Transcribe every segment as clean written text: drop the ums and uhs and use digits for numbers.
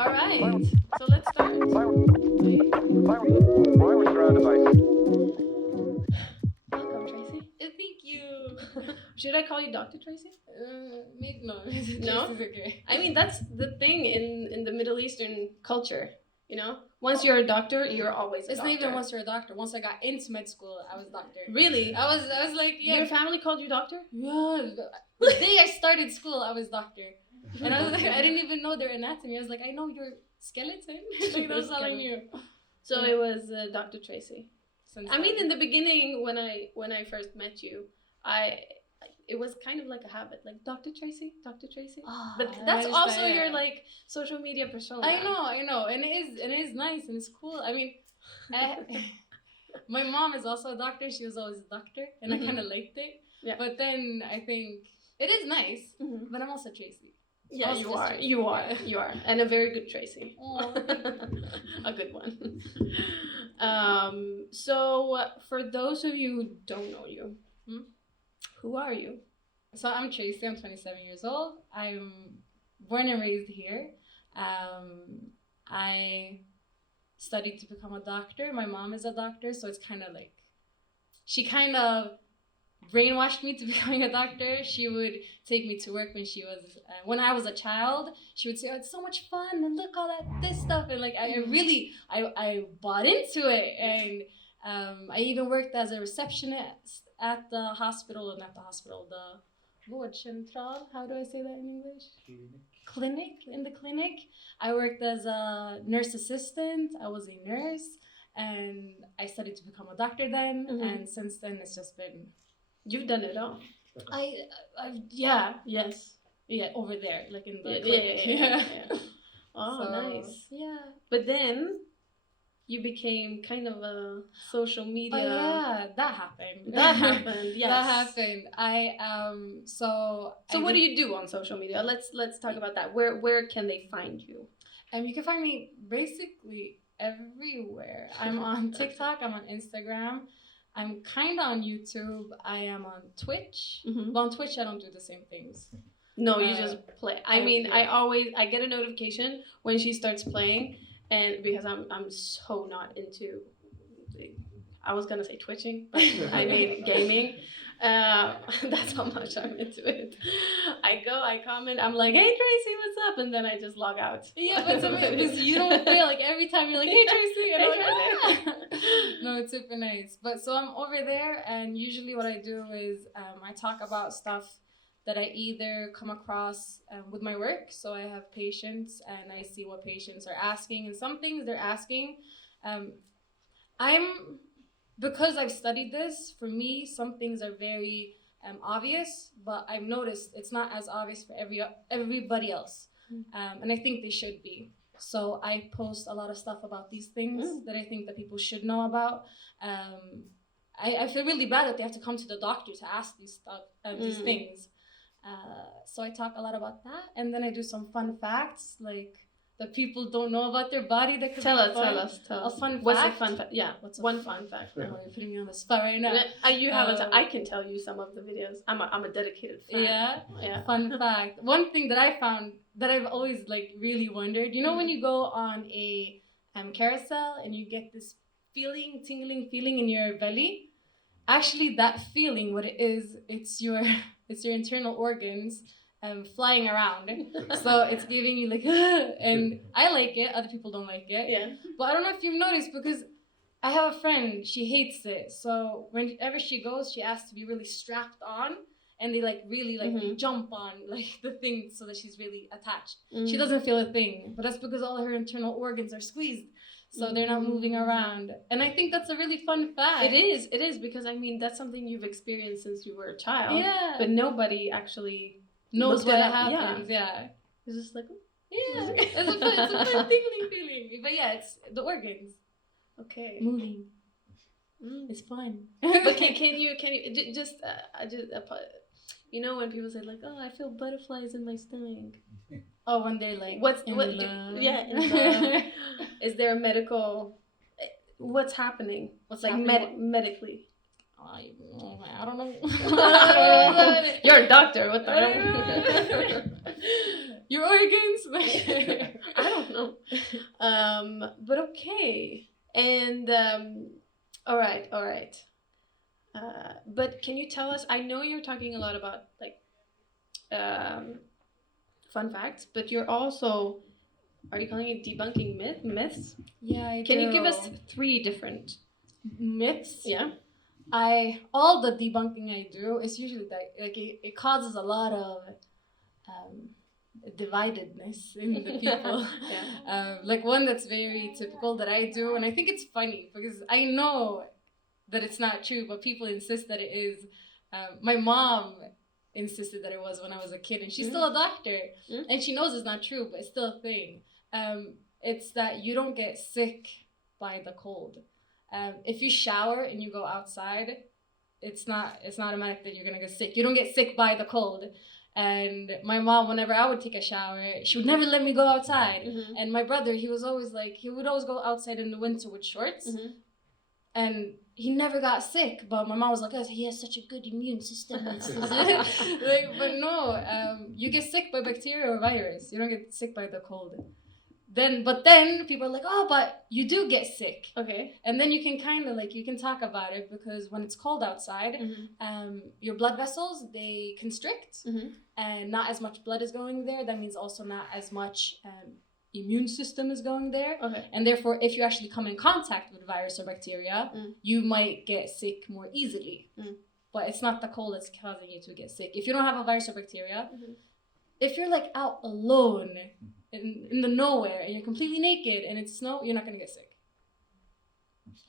All right, so let's start. Why was your device? Welcome, Tracy. Thank you. Should I call you Dr. Tracy? No. No? Tracy's okay. I mean, that's the thing in the Middle Eastern culture, you know? Once you're a doctor, you're always a It's doctor. not even once you're a doctor. Once I got into med school, I was doctor. Really? I was like, yeah. Your family called you doctor? Yeah. The day I started school, I was doctor. And I was like, I didn't even know their anatomy. I was like, I know your skeleton. Like, that's all I knew. So it was Dr. Tracy. Since I mean, then. in the beginning, when I first met you, it was kind of like a habit, like Dr. Tracy. Oh, But I that's also understand. your like social media persona. I know, and it is nice and it's cool. I mean, my mom is also a doctor. She was always a doctor, and Mhm. I kind of liked it. Yeah. But then I think it is nice. Mhm. But I'm also Tracy. Yeah, Also you just are. Tracy. You are, and a very good Tracy. Oh, A good one. So for those of you who don't know you, who are you? So I'm Tracy. I'm 27 years old. I'm born and raised here. I studied to become a doctor. My mom is a doctor, so it's kind of like she kind of brainwashed me to becoming a doctor. She would take me to work when I was a child. She would say, "Oh, it's so much fun, and look all this stuff," and like I bought into it, and I even worked as a receptionist at the hospital, the vårdcentral. How do I say that in English? In the clinic. I worked as a nurse assistant. I was a nurse, and I studied to become a doctor then. Mhm. And since then, it's just been You've done it all. Yes. over there, like in the Yeah. clinic. Yeah. Oh, So, nice. Yeah. But then you became kind of a social media. Oh yeah, that happened. That happened. Yes. That happened. So What do you do on social media? Let's talk about that. Where can they find you? You can find me basically everywhere. I'm on TikTok. I'm on Instagram. I'm kind of on YouTube. I am on Twitch. Mhm. But on Twitch, I don't do the same things. No, you just play. I mean, yeah. I get a notification when she starts playing, and because I'm so not into. I was gonna say twitching, but I mean gaming. That's how much I'm into it. I comment, I'm like, "Hey Tracy, what's up?" And then I just log out. Yeah, but to me, because you don't feel like every time you're like, "Hey Tracy," and I'm like, "Ah." No, it's super nice. But so I'm over there, and usually what I do is I talk about stuff that I either come across with my work. So I have patients, and I see what patients are asking, and some things they're asking. Because I've studied this, for me, some things are very obvious, but I've noticed it's not as obvious for everybody else. And I think they should be. So I post a lot of stuff about these things that I think that people should know about. I feel really bad that they have to come to the doctor to ask these things. So I talk a lot about that, and then I do some fun facts, like that people don't know about their body. That could Tell be us. A fun What's fact? a fun fact? Yeah, What's a one fun fact. Oh, you're putting me on the spot right now. You haven't. I can tell you some of the videos. I'm a dedicated fan. Yeah. Fun fact. One thing that I found that I've always like really wondered. You know when you go on a carousel and you get this tingling feeling in your belly. Actually, that feeling, what it is, it's your internal organs flying around. So it's giving you like, and I like it. Other people don't like it. Yeah. But I don't know if you've noticed, because I have a friend, she hates it. So whenever she goes, she asks to be really strapped on, and they like really like Mhm. jump on like the thing so that she's really attached. Mm. She doesn't feel a thing, but that's because all her internal organs are squeezed. So they're not moving around. And I think that's a really fun fact. It is because I mean that's something you've experienced since you were a child. Yeah. But nobody actually knows looked what it up. happens. Yeah. It's just like Yeah. It's a fun tingling feeling. But yeah, it's the organs okay. moving. It's fun. But can you just you know when people say like, "Oh, I feel butterflies in my stomach." Oh, when they're like, In love. Is there a medical? What's happening? What's like happening? medically? I don't know. You're a doctor. What the hell? Your organs? I don't know. But okay. And all right. But can you tell us? I know you're talking a lot about like fun facts, but you're also, are you calling it debunking myths? Yeah, I Can do. you give us 3 different myths? Yeah. All the debunking I do is usually that like it causes a lot of dividedness in the people. Like one that's very typical that I do, and I think it's funny because I know that it's not true, but people insist that it is. My mom insisted that it was when I was a kid, and she's still a doctor, and she knows it's not true, but it's still a thing. It's that you don't get sick by the cold. If you shower and you go outside, it's not automatic that you're gonna get sick. You don't get sick by the cold. And my mom, whenever I would take a shower, she would never let me go outside. And my brother, he would always go outside in the winter with shorts. And he never got sick, but my mom was like, oh, he has such a good immune system. But no, you get sick by bacteria or virus. You don't get sick by the cold. But then people are like, oh, but you do get sick. Okay. And then you can kind of you can talk about it because when it's cold outside, your blood vessels, they constrict and not as much blood is going there. That means also not as much immune system is going there. Okay. And therefore, if you actually come in contact with virus or bacteria, you might get sick more easily. But it's not the cold that's causing you to get sick. If you don't have a virus or bacteria, if you're out alone in the nowhere and you're completely naked and it's snow, you're not gonna get sick.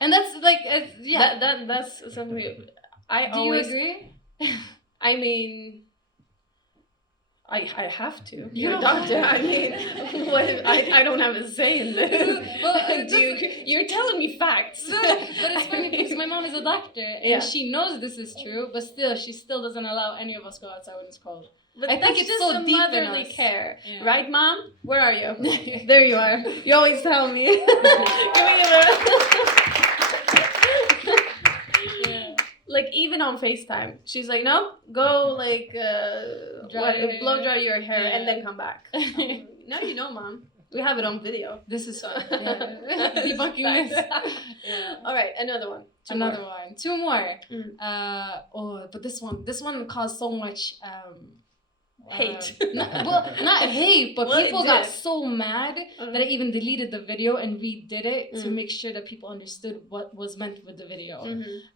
And that's that's something I always. Do you agree? I mean, I have to. You're a doctor. I mean, I don't have a say in this. Well, you're telling me facts. But it's funny because my mom is a doctor and she knows this is true, but still, she still doesn't allow any of us go outside when it's cold. But I think it's just so deep motherly care, right, Mom? Where are you? There you are. You always tell me. Even on FaceTime, she's like, "No, go blow dry your hair and then come back." No, you don't, Mom. We have it on video. This is debunking this. All right, another one. Two more. But this one caused so much. Hate. Not hate, but people got so mad that I even deleted the video and redid it to make sure that people understood what was meant with the video.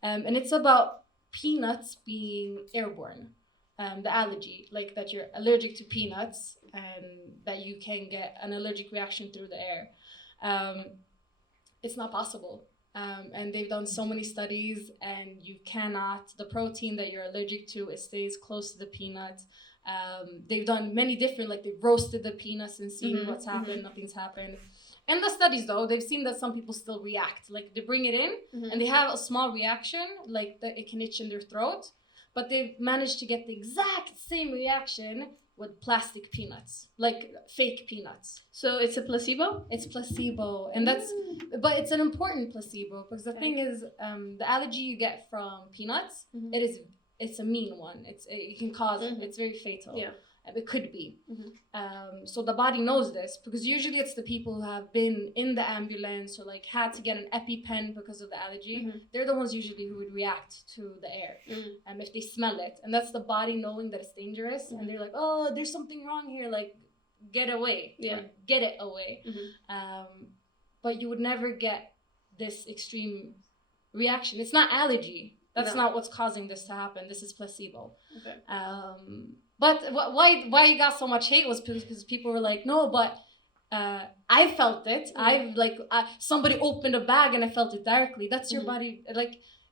And it's about peanuts being airborne. The allergy, that you're allergic to peanuts and that you can get an allergic reaction through the air. It's not possible. And they've done so many studies and you cannot, the protein that you're allergic to, it stays close to the peanut. They've done many different, they've roasted the peanuts and seen what's happened, nothing's happened. And the studies though, they've seen that some people still react. They bring it in and they have a small reaction, that it can itch in their throat, but they've managed to get the exact same reaction with plastic peanuts, fake peanuts. So it's a placebo? It's placebo. And but it's an important placebo because the thing is, the allergy you get from peanuts, it's a mean one. It can cause it's very fatal. Yeah. It could be. So the body knows this because usually it's the people who have been in the ambulance or had to get an EpiPen because of the allergy. They're the ones usually who would react to the air if they smell it. And that's the body knowing that it's dangerous. And they're like, oh, there's something wrong here. Get away. Yeah. Get it away. But you would never get this extreme reaction. It's not allergy. That's not what's causing this to happen. This is placebo. Okay. But why you got so much hate was because people were like, no, but I felt it. Somebody opened a bag and I felt it directly. That's your body.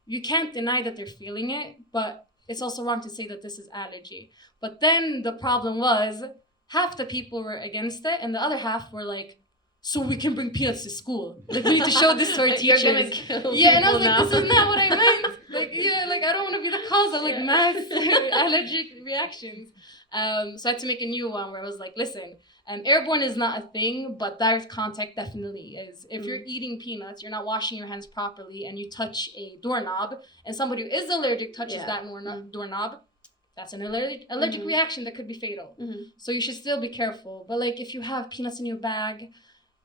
You can't deny that they're feeling it, but it's also wrong to say that this is allergy. But then the problem was half the people were against it and the other half were like, so we can bring peanuts to school. We need to show this to our teachers. You're gonna kill and I was like, this is not what I meant. I don't want to be the cause of mass allergic reactions. So I had to make a new one where I was like, listen, airborne is not a thing, but direct contact definitely is. If you're eating peanuts, you're not washing your hands properly, and you touch a doorknob, and somebody who is allergic touches that doorknob, that's an allergic reaction that could be fatal. So you should still be careful. But if you have peanuts in your bag,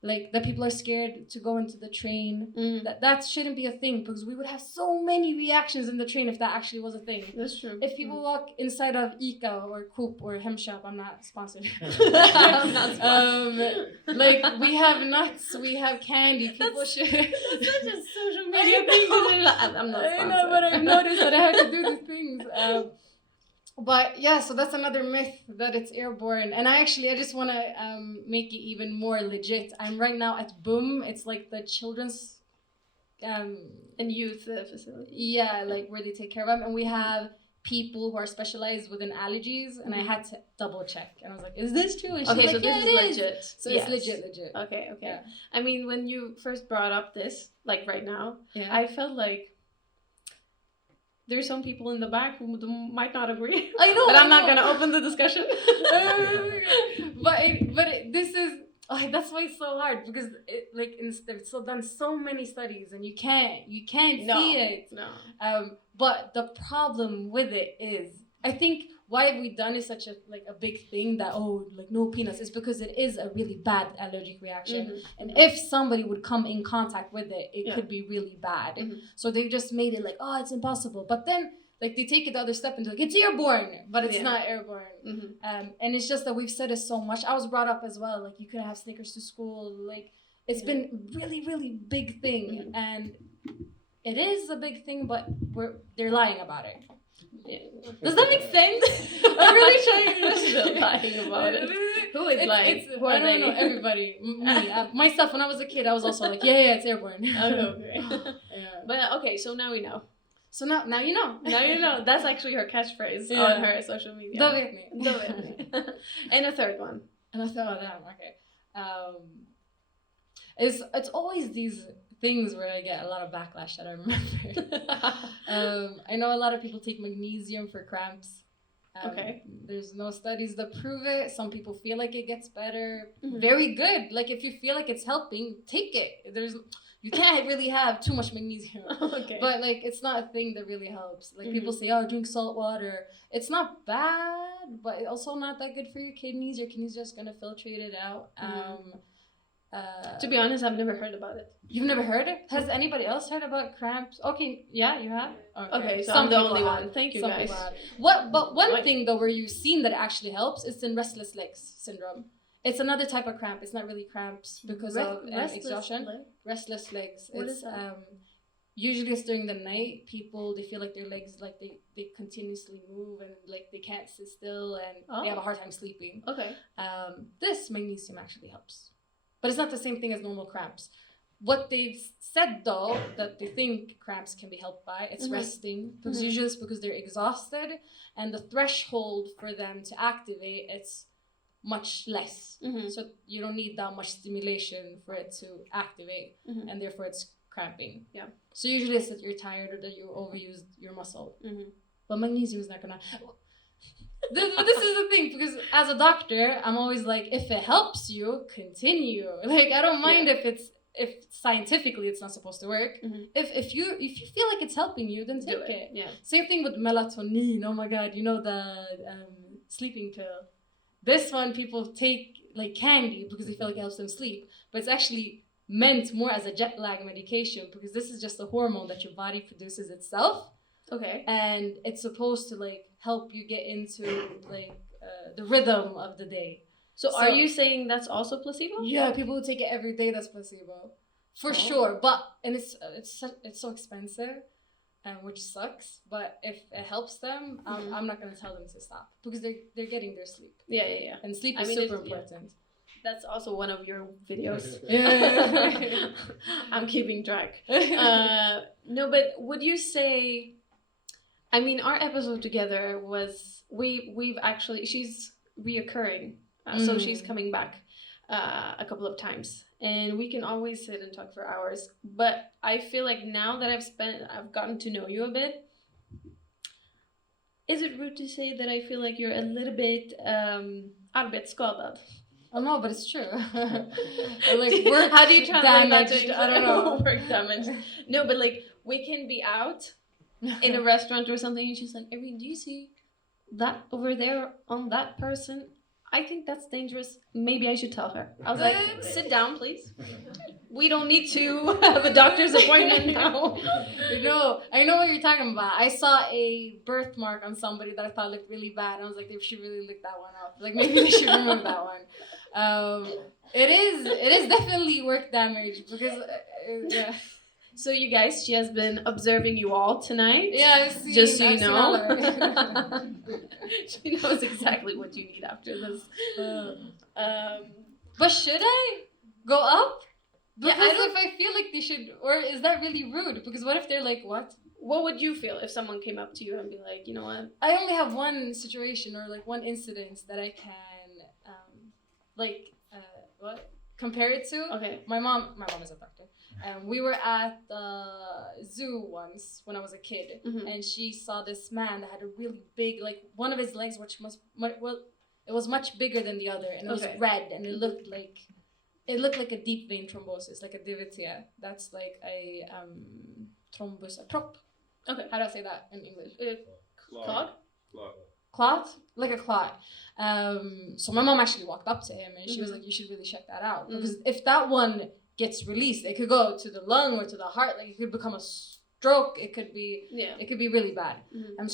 like that people are scared to go into the train. Mm. That shouldn't be a thing, because we would have so many reactions in the train if that actually was a thing. That's true. If people walk inside of Ica or Coop or Hemshop, I'm not sponsored. I'm not sponsored. Like we have nuts, we have candy. People should. That's such a social media thing. I'm not sponsored. I know, but I've noticed that I have to do these things. But yeah, so that's another myth, that it's airborne. And I just want to make it even more legit. I'm right now at Boom. It's like the children's and youth facility. Yeah, like where they take care of them. And we have people who are specialized within allergies. And I had to double check. And I was like, is this true? And Okay, she's so like, this is legit. So it's legit. Okay. Yeah. I mean, when you first brought up this, like right now, Yeah. I felt like there's some people in the back who might not agree. I know. But I'm not going to open the discussion. This is... that's why it's so hard, because they've so done so many studies and you can't see it. No. But the problem with it is, I think why we've done is such a big thing that no peanuts, is because it is a really bad allergic reaction. Mm-hmm. And if somebody would come in contact with it, it could be really bad. Mm-hmm. So they just made it it's impossible. But then they take it the other step and they're like, it's airborne, but it's not airborne. Mm-hmm. And it's just that we've said it so much. I was brought up as well, you couldn't have Snickers to school. It's been really, really big thing. And it is a big thing, but they're lying about it. Yeah. Does that make sense? I'm really trying They're lying about it. Who is lying? Who are I don't know, everybody. Me. Myself, when I was a kid, I was also like, yeah, it's airborne. Okay. Yeah. But okay, so now we know. So now you know. Now you know. That's actually her catchphrase on her social media. Do with me. Do with me. And a third one. And I thought, okay. It's always these things where I get a lot of backlash that I remember. I know a lot of people take magnesium for cramps. Okay. There's no studies that prove it. Some people feel like it gets better. Mm-hmm. Very good. If you feel like it's helping, take it. You can't really have too much magnesium. Okay. But it's not a thing that really helps. People say, drink salt water. It's not bad, but also not that good for your kidneys. Your kidneys just gonna filtrate it out. To be honest, I've never heard about it. You've never heard it? Has anybody else heard about cramps? Okay, yeah, you have? Okay, so I'm the only one. Thank you, guys. But one thing, though, where you've seen that it actually helps is in restless legs syndrome. It's another type of cramp. It's not really cramps because of exhaustion. Restless legs. What is that? Usually it's during the night. People, they feel like their legs, they continuously move and they can't sit still and they have a hard time sleeping. Okay. This magnesium actually helps. But it's not the same thing as normal cramps. What they've said, though, that they think cramps can be helped by, it's resting. Because usually it's because they're exhausted. And the threshold for them to activate, it's much less. So you don't need that much stimulation for it to activate. And therefore it's cramping. Yeah. So usually it's that you're tired or that you overused your muscle. But magnesium is not going to... This is the thing, because as a doctor, I'm always like, if it helps you, continue. I don't mind if scientifically it's not supposed to work. If you feel like it's helping you, then take it. Yeah. Same thing with melatonin. Oh my God, the sleeping pill. This one people take candy because they feel like it helps them sleep, but it's actually meant more as a jet lag medication, because this is just a hormone that your body produces itself. Okay. And it's supposed to help you get into the rhythm of the day. So are you saying that's also placebo? Yeah, people who take it every day, that's placebo. For sure. But it's so expensive, which sucks. But if it helps them, I'm not going to tell them to stop, because they're getting their sleep. Yeah. And sleep is super important. Yeah. That's also one of your videos. Yeah. I'm keeping track. No, but would you say... I mean, our episode together was... We've actually... She's reoccurring. So she's coming back a couple of times. And we can always sit and talk for hours. But I feel like now that I've gotten to know you a bit... Is it rude to say that I feel like you're a little bit... arbetsskadad? Oh no, but it's true. Work how do you translate that to? I don't know. Work damaged. No, but we can be out in a restaurant or something, and she's like, Irene, do you see that over there on that person? I think that's dangerous. Maybe I should tell her. I was like, sit down, please. We don't need to have a doctor's appointment now. No, I know what you're talking about. I saw a birthmark on somebody that I thought looked really bad. I was like, they should really look that one up. Like maybe they should remove that one. It is definitely work damage because yeah. So you guys, she has been observing you all tonight. Yeah, I've seen, just so you I've seen know. all of it. She knows exactly what you need after this. But should I go up? Because Yeah, if I feel like they should, or is that really rude? Because what if they're like, what? What would you feel if someone came up to you and be like, you know what? I only have one situation or like one incident that I can compare it to. Okay. My mom is a doctor. We were at the zoo once when I was a kid, and she saw this man that had a really big, like one of his legs, which it was much bigger than the other, and it was red, and it looked like a deep vein thrombosis, like a DVT. That's like a thrombus, a prop. Okay. How do I say that in English? Clot? Clot? Like a clot. So my mom actually walked up to him and she was like, you should really check that out. Because if that one gets released, it could go to the lung or to the heart. Like it could become a stroke. It could be really bad.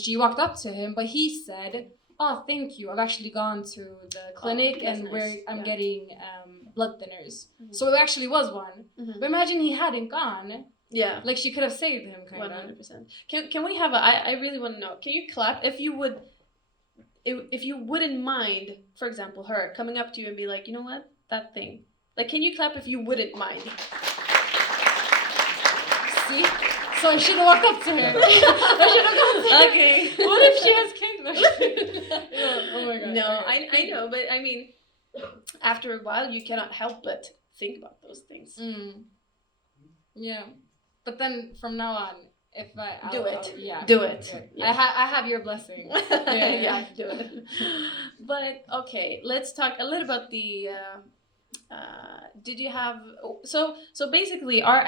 She walked up to him, but he said, oh, thank you. I've actually gone to the clinic and nice. I'm getting blood thinners. So it actually was one. But imagine he hadn't gone. Yeah. Like she could have saved him, kind 100%. Can we have I really want to know. Can you clap if you wouldn't mind, for example, her coming up to you and be like, you know what? That thing. Like, can you clap if you wouldn't mind? See? So I should have walked up to her. I should have gone to her. Okay. What if she has cancer? Oh my god. No, I know, but I mean, after a while, you cannot help but think about those things. Yeah. But then from now on, if I'll do it. Yeah. I have your blessing. Yeah, do it. But okay, let's talk a little about the. Did you have so basically our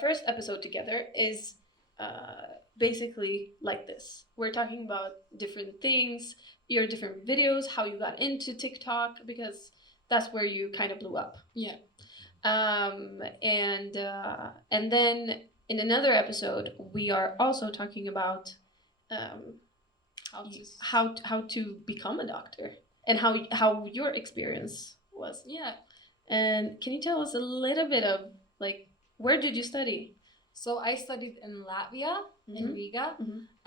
first episode together is basically like this. We're talking about different things, your different videos, how you got into TikTok, because that's where you kind of blew up. Yeah. And then in another episode we are also talking about how to become a doctor and how your experience was. Yeah. And can you tell us a little bit of like, where did you study? So I studied in Latvia, in Riga.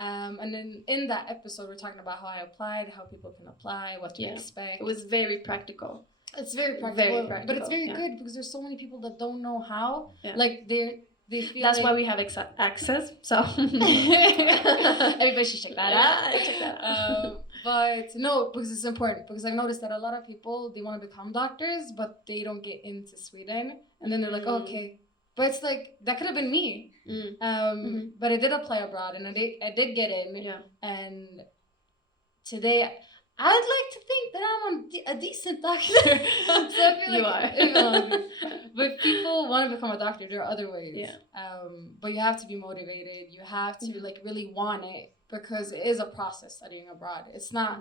And then in that episode we're talking about how I applied, how people can apply, what to expect. It was very practical. It's very practical, but it's very good because there's so many people that don't know how. Yeah. Like they feel. That's why we have access. So everybody should check that out. But no, because it's important. Because I've noticed that a lot of people, they want to become doctors, but they don't get into Sweden, and then they're like, oh, okay. But it's like that could have been me. But I did apply abroad, and I did get in. Yeah. And today, I'd like to think that I'm a decent doctor. So I feel you like are. But people want to become a doctor. There are other ways. Yeah. But you have to be motivated. You have to like really want it, because it is a process studying abroad. It's not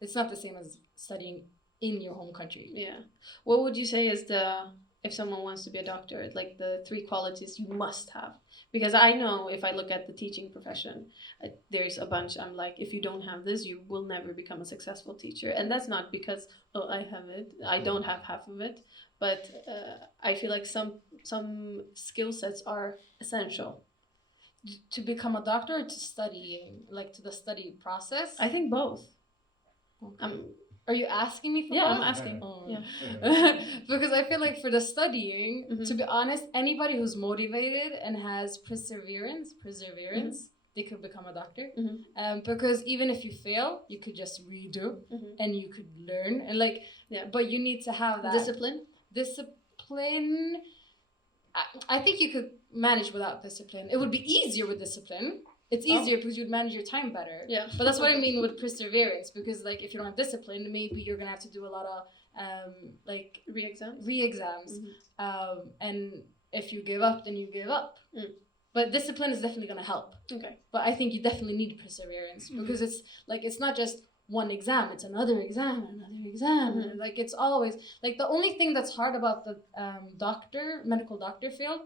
the same as studying in your home country. Yeah. What would you say is if someone wants to be a doctor, like the 3 qualities you must have? Because I know if I look at the teaching profession, there's a bunch. I'm like, if you don't have this, you will never become a successful teacher. And that's not because, I have it. I don't have half of it. But I feel like some skill sets are essential. To become a doctor or to studying, like to the study process? I think both. Okay. Are you asking me for both? I'm asking. Yeah. Because I feel like for the studying, to be honest, anybody who's motivated and has perseverance, they could become a doctor. Because even if you fail, you could just redo and you could learn. And but you need to have that discipline. I think you could manage without discipline. It would be easier with discipline. It's easier because you'd manage your time better. Yeah. But that's what I mean with perseverance, because like if you don't have discipline, maybe you're gonna have to do a lot of re-exams. And if you give up, then you give up. But discipline is definitely gonna help. Okay. But I think you definitely need perseverance because it's not just one exam, it's another exam, and like it's always like the only thing that's hard about the medical doctor field,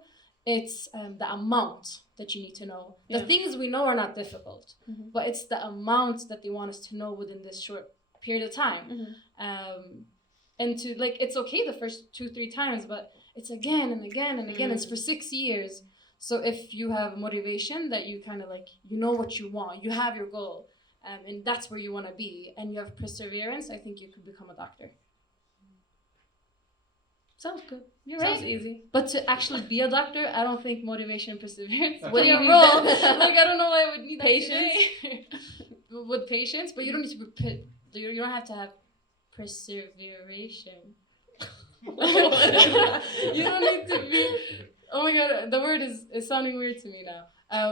it's the amount that you need to know. The things we know are not difficult, but it's the amount that they want us to know within this short period of time. And to like, it's okay the first 2-3 times, but it's again and again and again. It's for 6 years. So if you have motivation that you kind of like, you know what you want, you have your goal, and that's where you want to be, and you have perseverance, I think you could become a doctor. Sounds good. You're Sounds right. easy. But to actually be a doctor, I don't think motivation and perseverance What play do you a need role. then? Like, I don't know why I would need that Patience? today. With patience, but you don't need to you don't have to have perseveration. You don't need to be. Oh my god, the word is sounding weird to me now.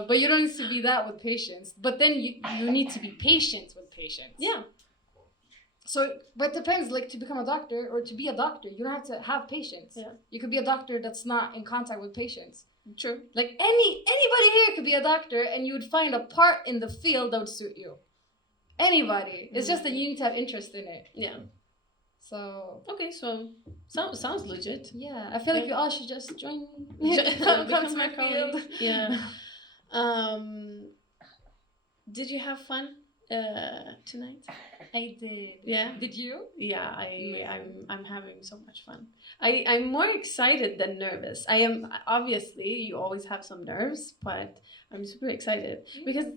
But you don't need to be that with patience. But then you need to be patient with patience. Yeah. So, but it depends. Like, to become a doctor or to be a doctor, you don't have to have patience. Yeah. You could be a doctor that's not in contact with patients. True. Like anybody here could be a doctor, and you would find a part in the field that would suit you. Anybody. It's just that you need to have interest in it. Yeah. So. Okay, so sounds legit. Yeah, I feel like we all should just join me. Come to my field. Yeah. Did you have fun tonight? I did. Yeah. Did you? Yeah, I'm having so much fun. I'm more excited than nervous. I am, obviously, you always have some nerves, but I'm super excited because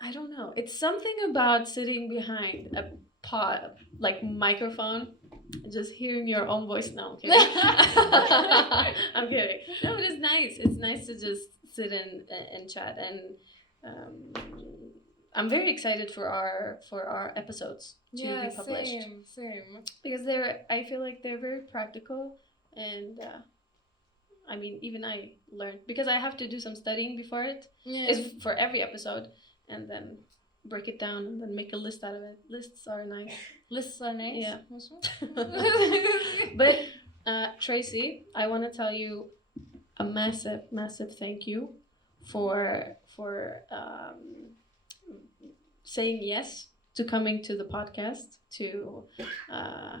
I don't know. It's something about sitting behind a microphone, just hearing your own voice. No, I'm kidding. I'm kidding. No, it is nice. It's nice to just sit and chat, and I'm very excited for our episodes to be published. Same. Because I feel like they're very practical, and I mean, even I learned because I have to do some studying before it. Yeah. It's for every episode, and then break it down and then make a list out of it. Lists are nice. Yeah. But Tracy, I want to tell you a massive thank you for saying yes to coming to the podcast to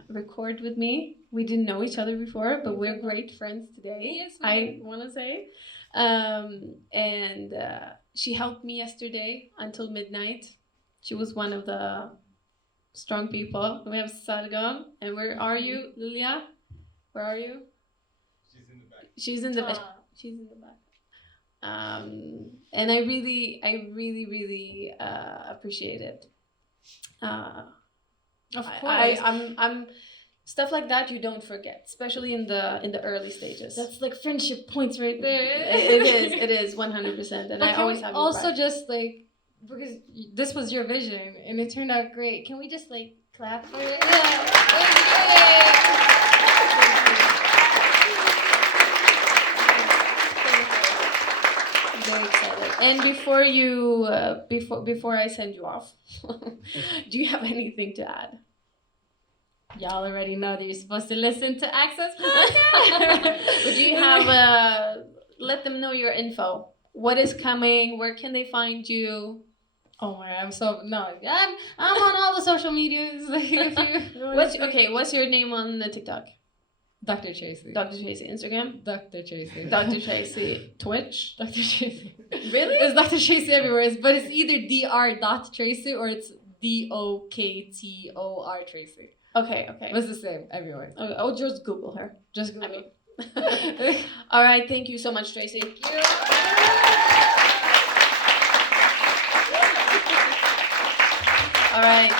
record with me. We didn't know each other before, but we're great friends today. Yes, I want to say. And she helped me yesterday until midnight. She was one of the strong people. We have Sargon. And where are you, Lilia? Where are you? She's in the back. She's in the back. And I really appreciate it. Of course. I'm stuff like that you don't forget, especially in the early stages. That's like friendship points right there. It is 100%, and but I always have. Also, just like because this was your vision and it turned out great. Can we just like clap for it? Very excited. And before I send you off, do you have anything to add? Y'all already know that you're supposed to listen to Access Podcast. But do you have let them know your info. What is coming? Where can they find you? Oh my God, I'm on all the social medias. What's your name on the TikTok? Dr. Tracy. Dr. Tracy. Instagram? Dr. Tracy. Dr. Tracy. Twitch? Dr. Tracy. Really? It's Dr. Tracy everywhere, but it's either dr.tracy or it's doktor Tracy. Okay. It's the same everywhere. Okay, I'll just Google her. Just Google. All right, thank you so much, Tracy. All right.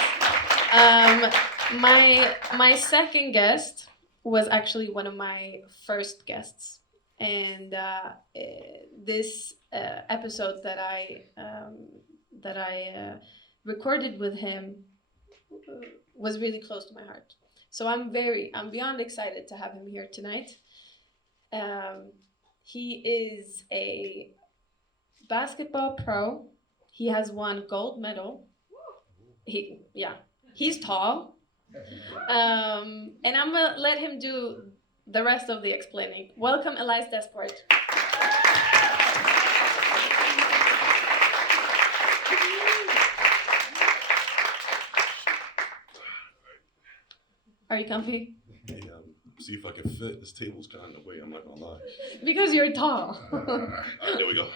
My second guest was actually one of my first guests, and this episode that I recorded with him was really close to my heart. So I'm beyond excited to have him here tonight. He is a basketball pro. He has won gold medal. He's tall. And I'm gonna let him do the rest of the explaining. Welcome, Elias Desport. Are you comfy? Yeah, see if I can fit. This table's kind of in the way. I'm not gonna lie. Because you're tall. All right, there we go.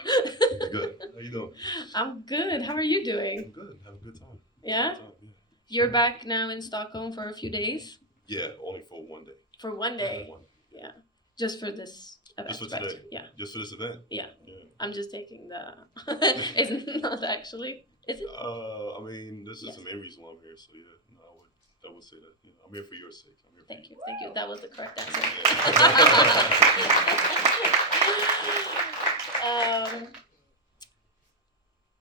Good. How you doing? I'm good. How are you I'm doing? good. Have a good time. Yeah? Good time, yeah. You're back now in Stockholm for a few days? Yeah, only for one day. For one day? Yeah. Just for this event? Just for today? Right? Yeah. Just for this event? Yeah. I'm just taking the... It's not actually... Is it? I mean, this is Yes. the main reason why I'm here, so yeah, no, I would say that. You know, I'm here for your sake. I'm here for Thank you. Thank you. That was the correct answer.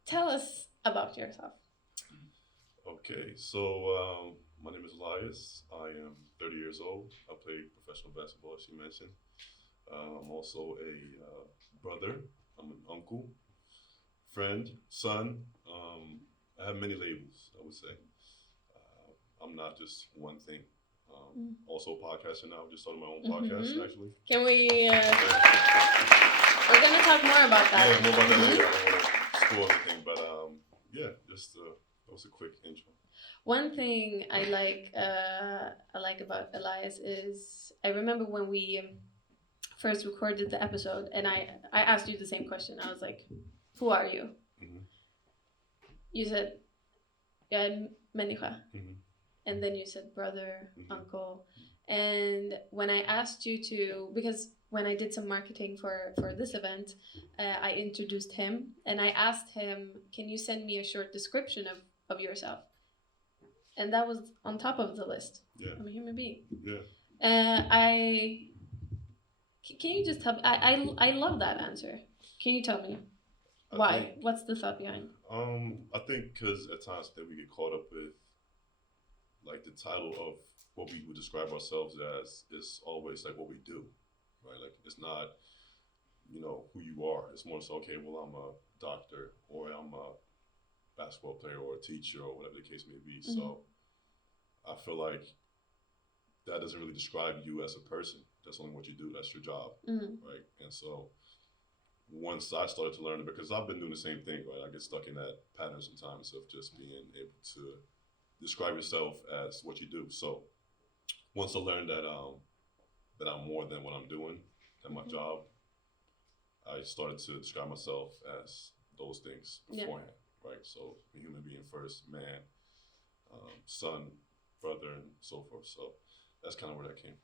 Tell us about yourself. Okay, so my name is Elias. I am 30 years old. I play professional basketball, as you mentioned. I'm also a brother. I'm an uncle, friend, son. I have many labels, I would say. I'm not just one thing. Also a podcaster now. Just started my own podcast, actually. Can we... We're going to talk more about that. Yeah, more about that later. I don't want to spoil anything, but yeah, just that was a quick intro. One thing I like about Elias is I remember when we first recorded the episode, and I asked you the same question. I was like, "Who are you?" You said, "Jag är människa," and then you said brother, uncle, and when I asked you to, because when I did some marketing for this event, I introduced him, and I asked him, "Can you send me a short description of yourself?" And that was on top of the list. Yeah. I'm a human being. Yeah. Can you just tell me? I love that answer. Can you tell me why? What's the thought behind? I think because at times that we get caught up with, like, the title of what we would describe ourselves as is always like what we do, right? Like, it's not, you know, who you are. It's more so, okay, well, I'm a doctor, or I'm a basketball player, or a teacher, or whatever the case may be. So I feel like that doesn't really describe you as a person. That's only what you do. That's your job, right? And so once I started to learn it, because I've been doing the same thing, right? I get stuck in that pattern sometimes of just being able to describe yourself as what you do. So once I learned that that I'm more than what I'm doing, than my job, I started to describe myself as those things beforehand, right? So a human being first, man, son, brother, and so forth. So that's kind of where that came from.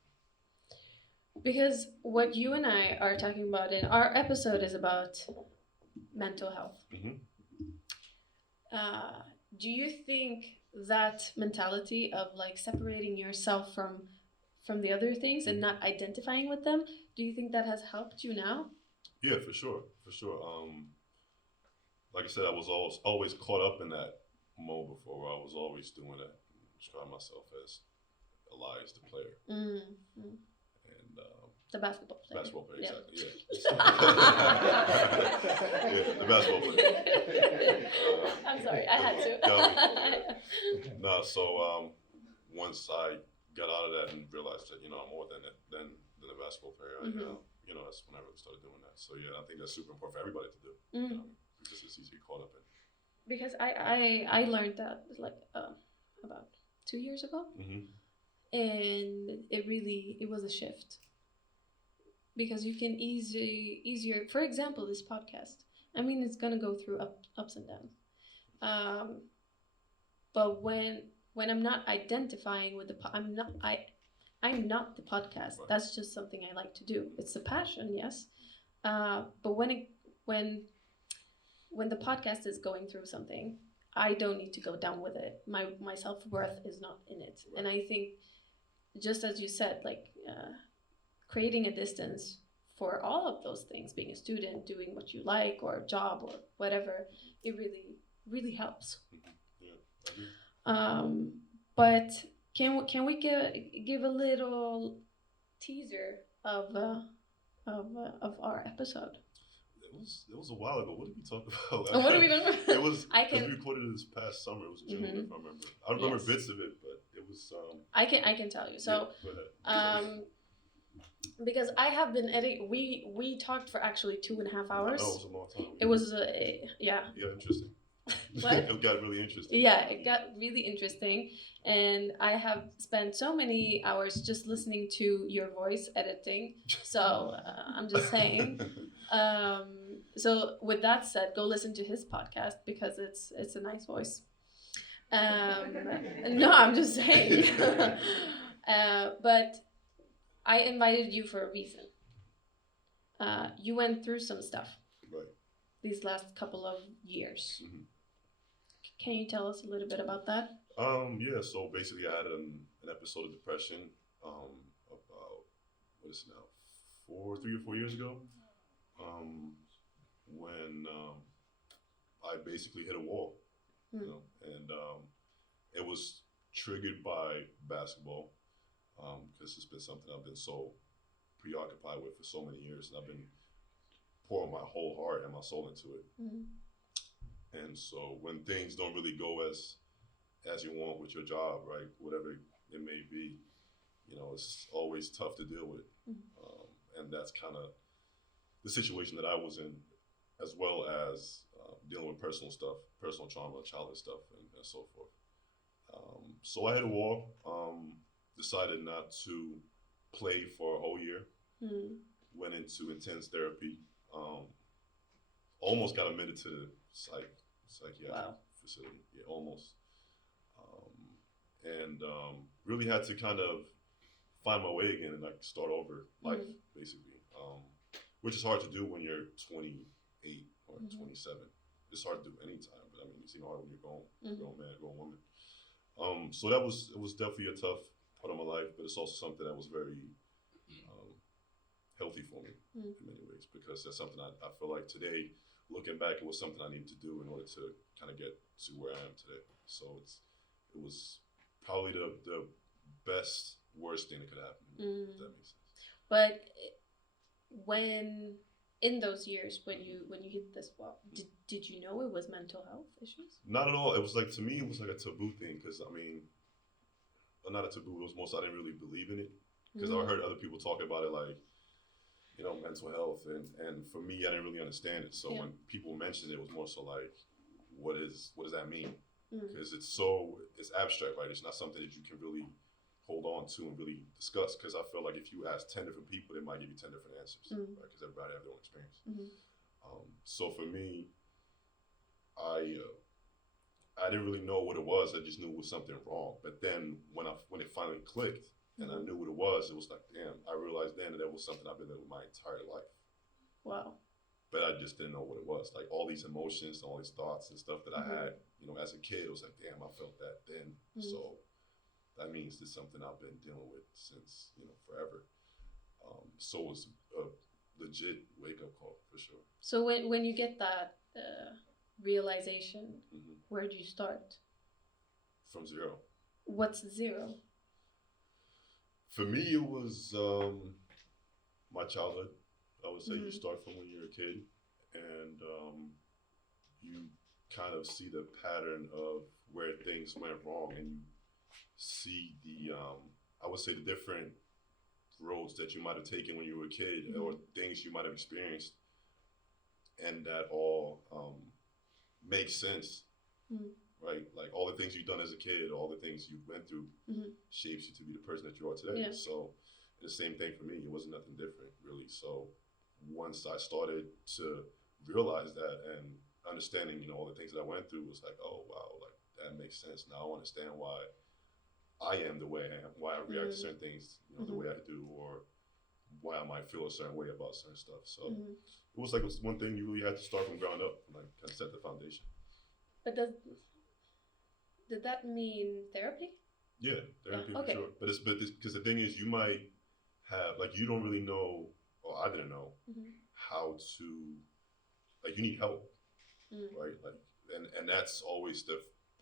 Because what you and I are talking about in our episode is about mental health. Do you think that mentality of like separating yourself from the other things and not identifying with them, do you think that has helped you now? Yeah, for sure. Like I said, I was always caught up in that mode before, where I was always doing that, describing myself as Elias, the player. And the basketball player. Basketball player, exactly. Yeah. Yeah, the basketball player. I'm sorry, I had to. So once I got out of that and realized that, you know, I'm more than a basketball player, you know, that's when I really started doing that. So yeah, I think that's super important for everybody to do, because it's easy to get caught up in. Because I learned that like about 2 years ago, and it was a shift. Because you can easier, for example, this podcast. I mean, it's gonna go through ups and downs. But when I'm not identifying with I'm not the podcast. Right. That's just something I like to do. It's a passion, yes. But when the podcast is going through something, I don't need to go down with it. My self-worth is not in it. Right. And I think, just as you said, like. Creating a distance for all of those things, being a student, doing what you like, or a job, or whatever, it really, really helps. Yeah. But can we give a little teaser of our episode? It was a while ago. What did we talk about? What did we talk about? It was because we recorded it this past summer. It was June, if I remember. I remember bits of it, but it was. I can tell you. So. Yeah, go ahead. Because I have been editing. We talked for actually 2.5 hours. Oh, it was a long time. It was yeah. Yeah, interesting. What? It got really interesting. Yeah, it got really interesting, and I have spent so many hours just listening to your voice editing. So I'm just saying. So with that said, go listen to his podcast because it's a nice voice. No, I'm just saying. But I invited you for a reason. You went through some stuff Right. these last couple of years. Mhm. Can you tell us a little bit about that? Yeah. So basically, I had an episode of depression. About what is it now? 3 or 4 years ago. When I basically hit a wall, you know, and it was triggered by basketball because it's been something I've been so preoccupied with for so many years, and I've been pouring my whole heart and my soul into it. Mm-hmm. And so when things don't really go as you want with your job, right, whatever it may be, you know, it's always tough to deal with. And that's kind of the situation that I was in, as well as dealing with personal stuff, personal trauma, childhood stuff, and so forth. So I hit a wall, decided not to play for a whole year, went into intense therapy, almost got admitted to the psychiatric facility, yeah, almost. And really had to kind of find my way again and like start over life, basically, which is hard to do when you're 28 or 27. It's hard to do any time, but I mean, it's even hard when you're grown man, grown woman. So it was definitely a tough part of my life, but it's also something that was very healthy for me in many ways, because that's something I feel like today, looking back, it was something I needed to do in order to kind of get to where I am today. So it was probably the best, worst thing that could happen, if that makes sense. But when in those years when you hit this wall, did you know it was mental health issues? Not at all. It was like, to me, it was like a taboo thing, because I mean, well, not a taboo. It was most, I didn't really believe in it, because I heard other people talk about it, like, you know, mental health, and for me, I didn't really understand it. So when people mentioned it, it was more so like, what does that mean? Because it's abstract, right? It's not something that you can really hold on to and really discuss, because I feel like if you ask 10 different people, they might give you 10 different answers, right? Because everybody have their own experience. So for me, I didn't really know what it was. I just knew it was something wrong. But then when it finally clicked and I knew what it was like, damn, I realized then that it was something I've been living with my entire life. Wow. But I just didn't know what it was. Like all these emotions and all these thoughts and stuff that I had, you know, as a kid, it was like, damn, I felt that then. So that means it's something I've been dealing with since, you know, forever. So it was a legit wake-up call for sure. So when you get that realization, where do you start? From zero. What's zero? For me, it was my childhood. I would say you start from when you're a kid, and you kind of see the pattern of where things went wrong, and you see I would say the different roads that you might have taken when you were a kid, or things you might have experienced, and that all makes sense, right? Like all the things you've done as a kid, all the things you went through, shapes you to be the person that you are today. Yeah. So the same thing for me. It wasn't nothing different, really. So once I started to realize that and understanding, you know, all the things that I went through, was like, oh wow, like that makes sense. Now I understand why I am the way I am, why I react to certain things, you know, the way I do, or why I might feel a certain way about certain stuff. So it was like, it was one thing you really had to start from ground up, and like kind of set the foundation. But did that mean therapy? Yeah, therapy for sure. But because the thing is, you might have, like, you don't really know, or I didn't know how to, like, you need help, right? Like, and that's always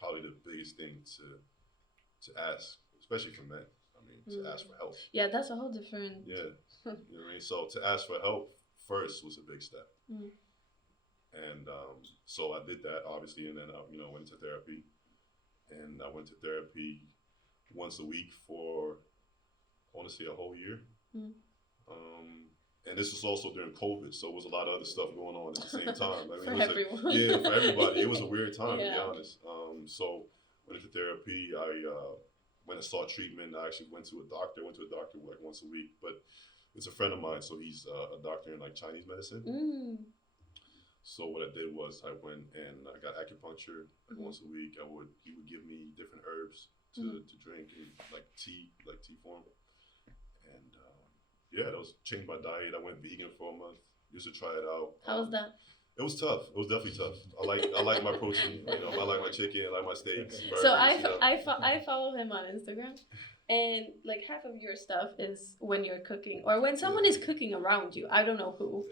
probably the biggest thing to ask, especially for men. I mean, to ask for help. Yeah, that's a whole different. Yeah, you know what I mean. So to ask for help first was a big step. And so I did that, obviously, and then you know, went to therapy, and I went to therapy once a week for, I want to say, a whole year. and this was also during COVID, so it was a lot of other stuff going on at the same time. I mean, For it was everyone. yeah, for everybody. It was a weird time, to be Yeah. honest. So went into therapy. I went and sought treatment. I actually went to a doctor. Like once a week, but it's a friend of mine, so he's a doctor in like Chinese medicine. Mm. So what I did was I went and I got acupuncture like Mhm. once a week. He would give me different herbs to drink in like tea form, and yeah, that was changed my diet. I went vegan for a month. Used to try it out. How was that? It was tough. It was definitely tough. I like my protein. I like my chicken. I like my steaks. So burgers, I follow him on Instagram, and like half of your stuff is when you're cooking or when someone is cooking around you. I don't know who.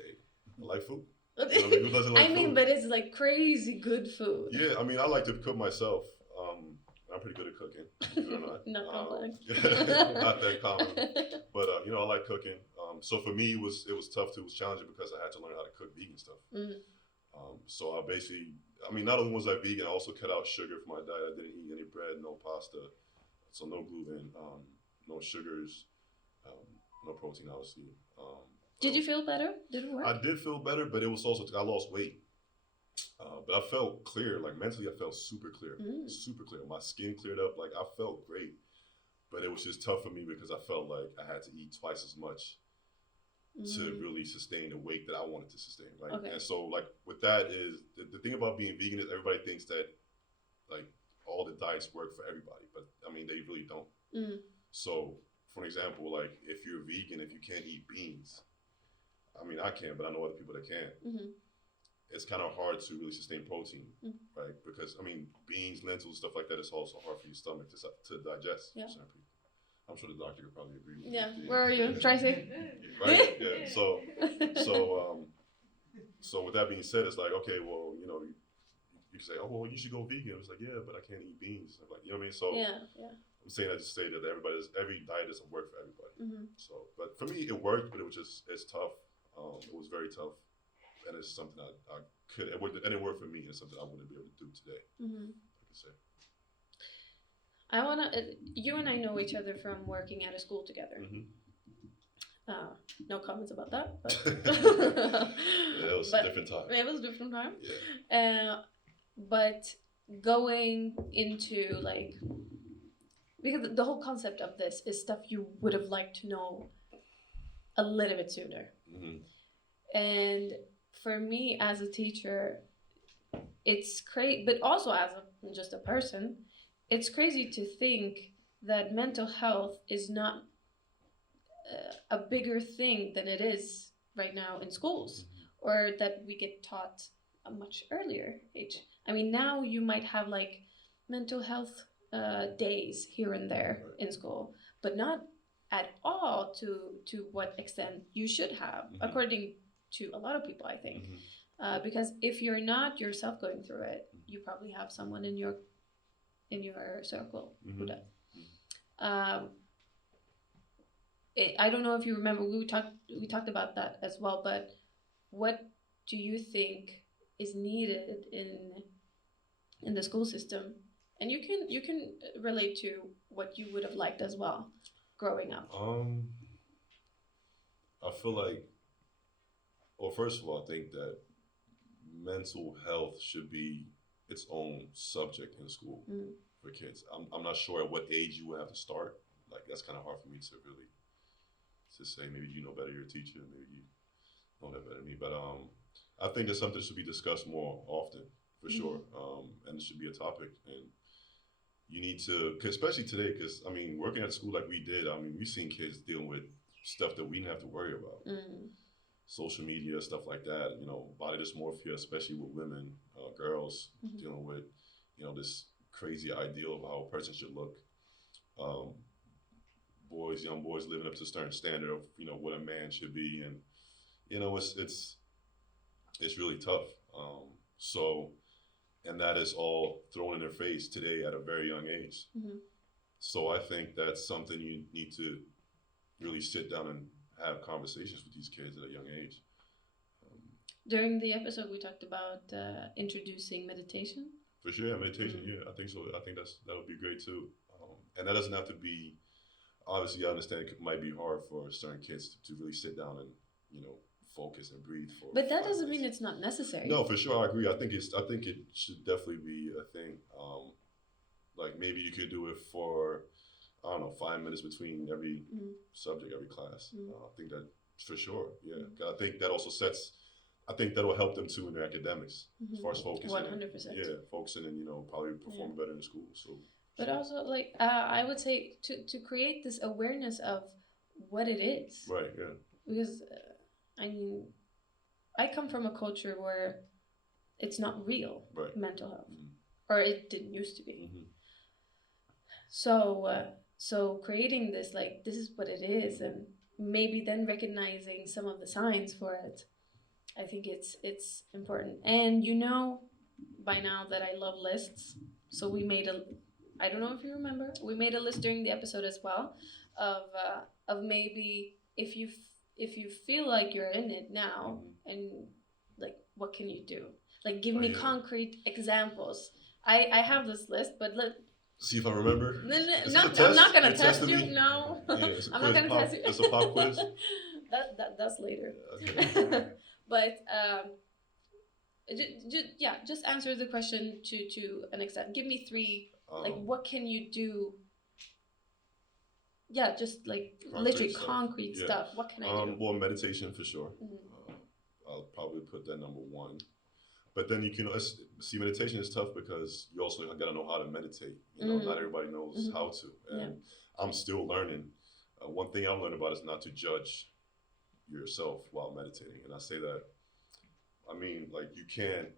I like food. Who doesn't like food? But it's like crazy good food. Yeah, I mean, I like to cook myself. I'm pretty good at cooking. Not complex. Not that common, but I like cooking. So for me, it was tough too. It was challenging because I had to learn how to cook vegan stuff. Mm. So not only was I vegan, I also cut out sugar from my diet. I didn't eat any bread, no pasta, so no gluten, no sugars, no protein, obviously. Did you feel better? Did it work? I did feel better, but it was also I lost weight. But I felt clear, like mentally, I felt super clear, super clear. My skin cleared up, like I felt great. But it was just tough for me because I felt like I had to eat twice as much to really sustain the weight that I wanted to sustain. Like, Okay. And so like with that is the thing about being vegan is everybody thinks that like all the diets work for everybody, but I mean they really don't. Mm. So for example, like if you're vegan, if you can't eat beans, I mean I can, but I know other people that can. Mm-hmm. It's kind of hard to really sustain protein, right? Because I mean, beans, lentils, stuff like that is also hard for your stomach to digest. Yeah. For certain people. I'm sure the doctor could probably agree with Yeah. me. Where are you, Tracy? Right. Yeah. So with that being said, it's like okay, well, you can say, oh well, you should go vegan. It's like yeah, but I can't eat beans. I'm like, you know what I mean? So Yeah. I'm saying that to say that every diet doesn't work for everybody. Mm-hmm. So, but for me, it worked, but it's tough. It was very tough. And it's something I could, and it worked for me. It's something I wouldn't be able to do today. Mm-hmm. I could say. I wanna. You and I know each other from working at a school together. Mm-hmm. No comments about that. But Yeah, it was a different time. It was a different time. Yeah. But going into like, because the whole concept of this is stuff you would have liked to know a little bit sooner. Mm-hmm. And for me as a teacher, it's crazy, but also as just a person, it's crazy to think that mental health is not a bigger thing than it is right now in schools, or that we get taught a much earlier age. I mean, now you might have like mental health days here and there in school, but not at all to what extent you should have, according to a lot of people, I think. Because if you're not yourself going through it, you probably have someone in your circle who does. I don't know if you remember, we talked about that as well, but what do you think is needed in the school system? And you can relate to what you would have liked as well growing up. I feel like, well, first of all, I think that mental health should be its own subject in school for kids. I'm not sure at what age you would have to start. Like that's kind of hard for me to really say. Maybe you know better, you're a teacher. Maybe you know that better than me. But I think that's something that should be discussed more often, for sure. And it should be a topic. And you need to, especially today, because I mean, working at a school like we did, I mean, we've seen kids dealing with stuff that we didn't have to worry about. Social media, stuff like that, body dysmorphia, especially with women, girls dealing with, this crazy ideal of how a person should look. Young boys living up to a certain standard of, what a man should be. And, it's really tough. And that is all thrown in their face today at a very young age. So I think that's something you need to really sit down and have conversations with these kids at a young age. During the episode, we talked about introducing meditation. For sure, meditation. Yeah, I think so. I think that would be great too. And that doesn't have to be. Obviously, I understand it might be hard for certain kids to really sit down focus and breathe for. But that 5 doesn't mean minutes. it's not necessary. No, for sure, I agree. I think it should definitely be a thing. Like maybe you could do it for, I don't know, 5 minutes between every subject, every class. I think that for sure, yeah. I think that also sets. I think that'll help them too in their academics as far as focusing. 100%. Yeah, focusing and probably performing better in school. So. But also, like I would say, to create this awareness of what it is. Right. Yeah. Because I mean, I come from a culture where it's not real mental health, or it didn't used to be. So creating this, like, this is what it is, and maybe then recognizing some of the signs for it, I think it's important. And by now that I love lists, so we made I don't know if you remember, we made a list during the episode as well of maybe if you feel like you're in it now, and like what can you do? Like give me concrete examples. I have this list, but look. See if I remember. I'm not gonna test you. No, I'm not gonna test you. It's a pop quiz. That's later. Okay. But just answer the question to an extent. Give me 3. Like, what can you do? Yeah, just like literally concrete stuff. What can I do? Well, meditation for sure. I'll probably put that number 1. But then you can see, meditation is tough because you also got to know how to meditate. Not everybody knows how to, and I'm still learning. One thing I've learned about is not to judge yourself while meditating, and I say that. I mean, like you can't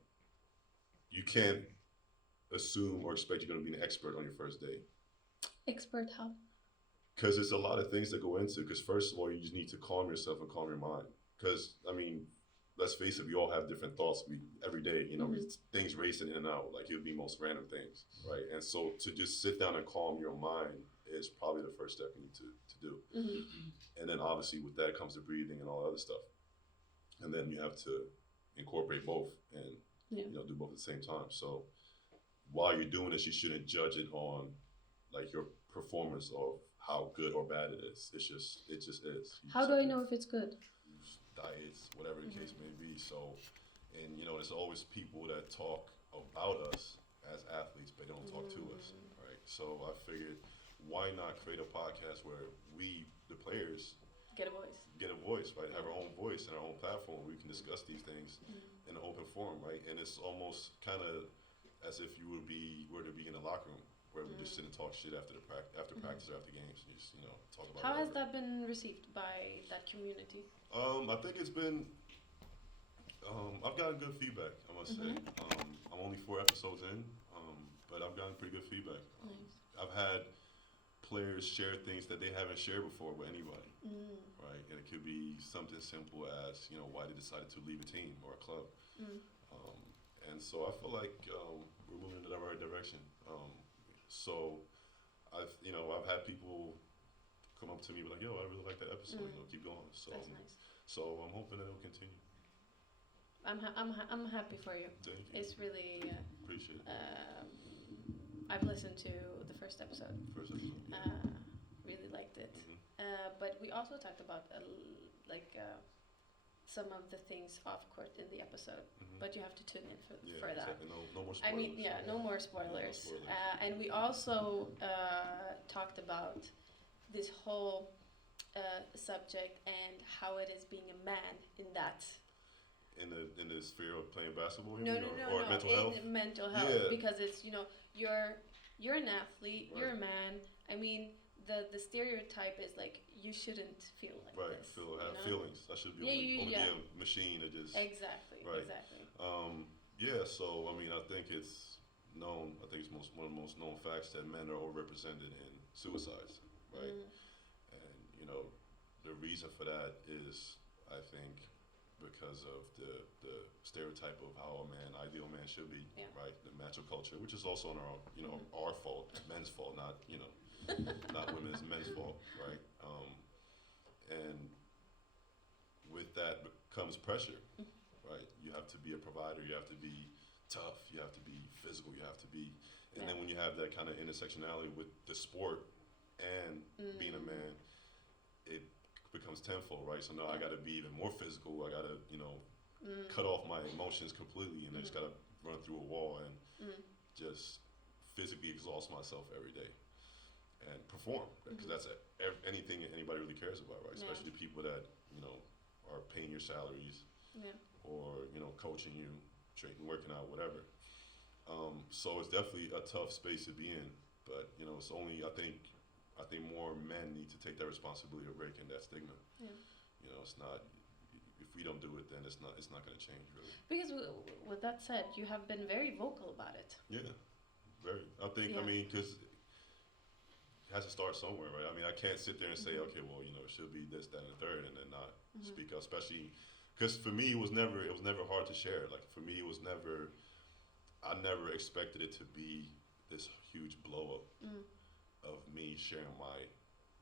assume or expect you're going to be an expert on your first day. Expert how? Because there's a lot of things that go into. Because first of all, you just need to calm yourself and calm your mind. Because I mean, let's face it, we all have different thoughts every day. Things racing in and out. Like it would be most random things, right? And so to just sit down and calm your mind is probably the first step you need to do. And then obviously with that comes the breathing and all the other stuff. And then you have to incorporate both and do both at the same time. So while you're doing this, you shouldn't judge it on like your performance of how good or bad it is. It just is. How do I know if it's good? Diets, whatever the case may be. So, and there's always people that talk about us as athletes, but they don't talk to us, right? So I figured, why not create a podcast where we, the players, get a voice, right? Have our own voice and our own platform where we can discuss these things in an open forum, right? And it's almost kind of as if you were to be in a locker room where we just sit and talk shit after practice or after games, and just talk about. How has that been received by that community? I think it's been. I've gotten good feedback, I must say. I'm only 4 episodes in, but I've gotten pretty good feedback. Nice. I've had players share things that they haven't shared before with anybody, right? And it could be something simple as why they decided to leave a team or a club, and so I feel like we're moving in the right direction. So I've had people come up to me and be like, "Yo, I really like that episode. Keep going." So that's nice. So I'm hoping that it'll continue. I'm happy for you. Thank you. It's really appreciate it. I've listened to the first episode. Yeah. Really liked it. But we also talked about some of the things off court in the episode. But you have to tune in for that. Exactly. No more spoilers. I mean, no more spoilers. And we also talked about this whole subject and how it is being a man in that. In the sphere of playing basketball, No, or mental health. Mental health, because it's you're an athlete, you're a man. I mean, the stereotype is like you shouldn't feel like this. Have feelings. I should be be a machine that just exactly. So I mean, I think it's known. I think it's one of the most known facts that men are overrepresented in suicides, right? And the reason for that is, I think, because of the stereotype of how ideal man should be, right? The macho culture, which is also our fault, men's fault, not not women's, men's fault, right? And with that comes pressure, right? You have to be a provider, you have to be tough, you have to be physical, you have to be, and then when you have that kind of intersectionality with the sport and being a man, it becomes tenfold, right? So now I got to be even more physical. I got to, Mm. cut off my emotions completely, and I just got to run through a wall and just physically exhaust myself every day and perform, because that's anything anybody really cares about, right? Yeah. Especially the people that are paying your salaries, Yeah. or coaching you, training, working out, whatever. So it's definitely a tough space to be in, but it's only I think more men need to take that responsibility of breaking that stigma. Yeah. It's not, if we don't do it, then it's not going to change really. Because with that said, you have been very vocal about it. Yeah, very. I think Yeah. I mean, because it has to start somewhere, right? I mean, I can't sit there and say, okay, well, it should be this, that, and the third, and then not speak up. Especially because for me, it was never hard to share. Like for me, I never expected it to be this huge blow up of me sharing my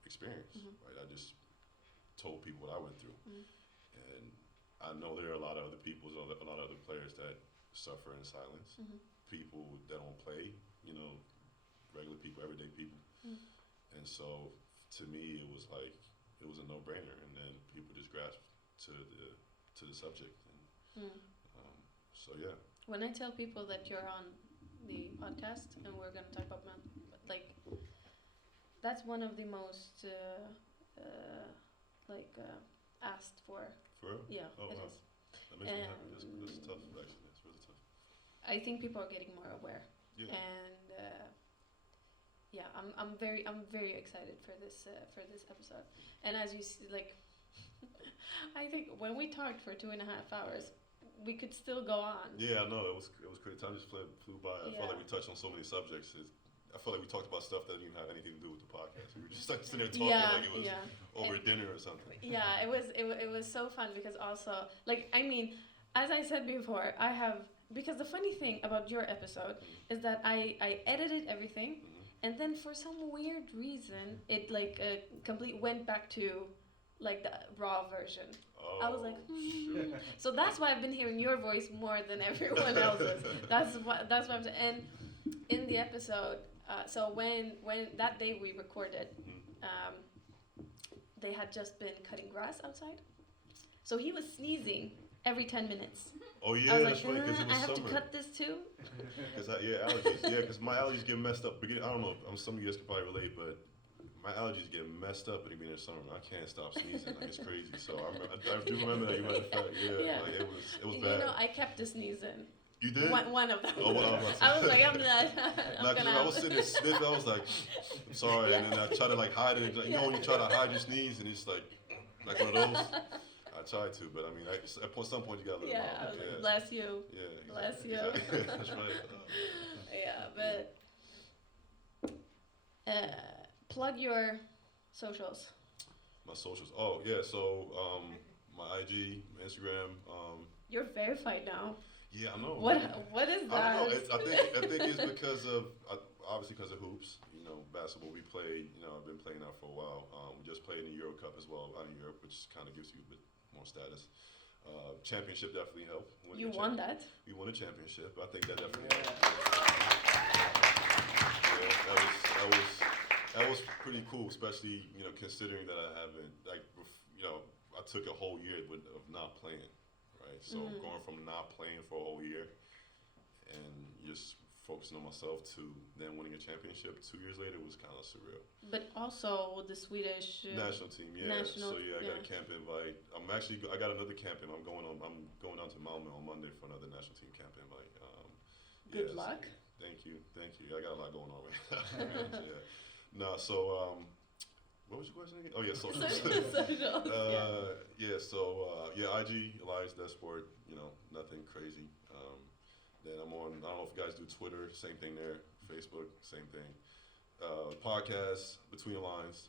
experience. Right? I just told people what I went through, and I know there are a lot of other people, a lot of other players that suffer in silence. People that don't play, regular people, everyday people. And so to me, it was a no-brainer, and then people just grasped to the subject, and so yeah. When I tell people that you're on the podcast and we're gonna talk about that's one of the most asked for. For real? Yeah, Oh, it wow. is. That makes me happy. That's tough, actually. That's really tough. I think people are getting more aware, Yeah. and I'm very excited for this episode. And as you see, I think when we talked for 2.5 hours, we could still go on. Yeah, I know. It was crazy. Time just flew by. I felt like we touched on so many subjects. I felt like we talked about stuff that didn't even have anything to do with the podcast. We were just sitting there talking like it was over dinner or something. Yeah, it was so fun, because also, as I said before, because the funny thing about your episode is that I edited everything, and then for some weird reason it complete went back to the raw version. Oh, I was like, shoot. So that's why I've been hearing your voice more than everyone else's. That's what I'm saying. And in the episode, so when that day we recorded, they had just been cutting grass outside, so he was sneezing every 10 minutes. Oh yeah, I was that's funny, because it was I have summer. to cut this too. Because allergies. Yeah, because my allergies get messed up. I don't know. Some of you guys can probably relate, but my allergies get messed up at the beginning of summer. I can't stop sneezing. It's crazy. So I do remember that. You might have felt, Yeah. It was bad. I kept the sneezing. You did? One of them. Oh, well, I was like, I'm not. I was sitting there sniffing. I was like, I'm sorry, and then I try to hide it. When you try to hide your sneeze, and it's like one of those. I tried to, but I mean, at some point you gotta let it out. Yeah, bless you. Yeah, Bless exactly. you. Exactly. That's right. Yeah, but plug your socials. My socials. Oh yeah, so my IG, my Instagram. You're verified now. Yeah, I know. What is that? I don't know. I think it's because of obviously because of hoops. Basketball. We played. I've been playing now for a while. We just played in the Euro Cup as well out in Europe, which kind of gives you a bit more status. Championship definitely helped. You won that. We won a championship. I think that definitely. Yeah. That was pretty cool, especially considering that I haven't I took a whole year of not playing, right? So going from not playing for a whole year and just focusing on myself to then winning a championship 2 years later was kind of surreal. But also the Swedish national team, yeah. I got a camp invite. I got another camp invite. I'm going down to Malmö on Monday for another national team camp invite. Good luck. Thank you. I got a lot going on right now. Yeah. No, so what was your question again? Oh yeah, socials. IG, Elias, Desport. Nothing crazy. Then I'm on. I don't know if you guys do Twitter. Same thing there. Facebook. Same thing. Podcast Between the Lines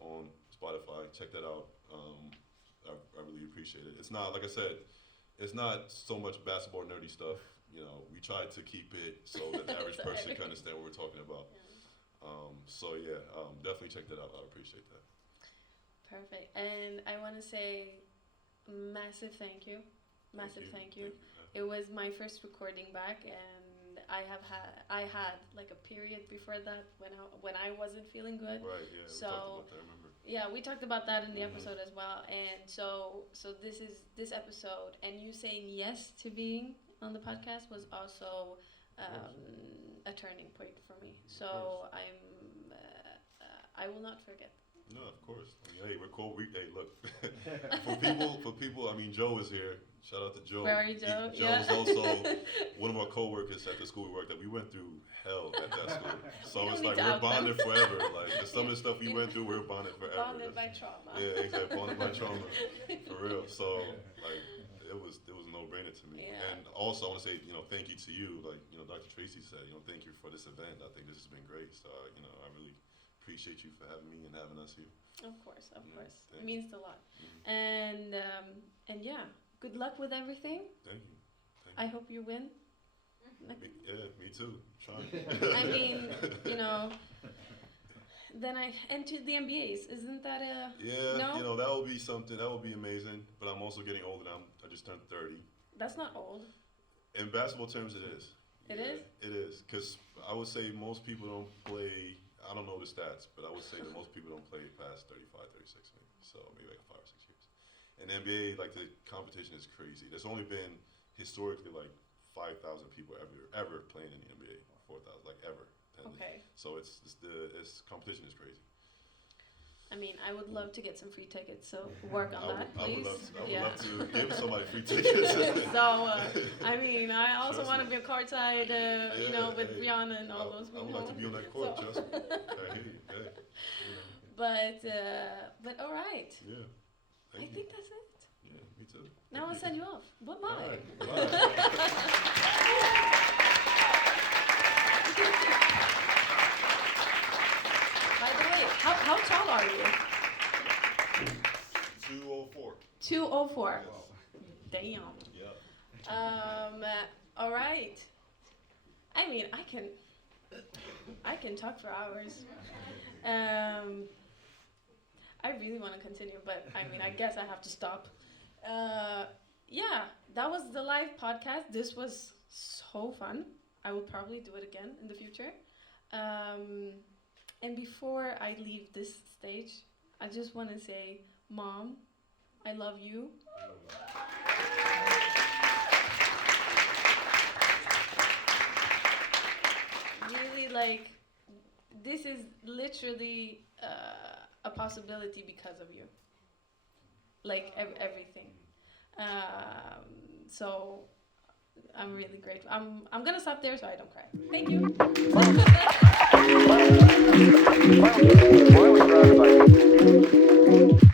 on Spotify. Check that out. I really appreciate it. It's not, like I said, it's not so much basketball nerdy stuff. We try to keep it so that the average person can understand what we're talking about. Definitely check that out. I appreciate that. Perfect. And I want to say massive thank you. Thank you. It was my first recording back, and I had a period before that when I wasn't feeling good. Right. Yeah. So we talked about that, I remember. Yeah, we talked about that in the episode as well. And so this is this episode, and you saying yes to being on the podcast was also a turning point for me. So I will not forget. No, of course. I mean, hey, we're cool. Hey, look, for people. I mean, Joe is here. Shout out to Joe. Where are you, Joe? Joe is also one of our co-workers at the school we worked at. We went through hell at that school, so You it's don't like need to we're out them. bonded forever. Like some of the stuff we went through, we're bonded forever. Bonded by trauma. Yeah, exactly. Bonded by trauma, for real. So like, it was a no-brainer to me. Yeah. And also, I want to say, thank you to you. Like, Dr. Tracy said, thank you for this event. I think this has been great. So, I really appreciate you for having me and having us here. Of course. It Thank means a lot. Mm-hmm. And yeah, good luck with everything. Thank you. I hope you win. Me too. Trying. I mean, then I entered the MBAs. Isn't that a Yeah, no? that would be something. That would be amazing. But I'm also getting older now. I just turned 30. That's not old. In basketball terms, it is. It is? It is. Because I would say most people don't play, I don't know the stats, but I would say that most people don't play past 35, 36 maybe. So maybe like 5 or 6 years. And the NBA, like the competition is crazy. There's only been historically like 5,000 people ever playing in the NBA. 4,000, like ever. And Okay. so it's competition is crazy. I mean, I would love to get some free tickets, so work on that, I please. would love to give somebody free tickets. So, I mean, I also want to be a courtside, with Rihanna and all those I people. would like to be on that court, trust me. I hear you. Hey. But all right. Yeah. I think that's it. Yeah, me too. Now I'll send you off. Bye-bye. All right. Bye. By the way, how tall are you? 204. 204. Yes. Damn. Yeah. All right. I mean, I can talk for hours. I really want to continue, but I mean, I guess I have to stop. Yeah, that was the live podcast. This was so fun. I will probably do it again in the future. And before I leave this stage, I just want to say, Mom, I love you. Really, like, this is literally a possibility because of you. Like, everything. So, I'm really grateful. I'm gonna stop there so I don't cry. Thank you. Why are we driving by?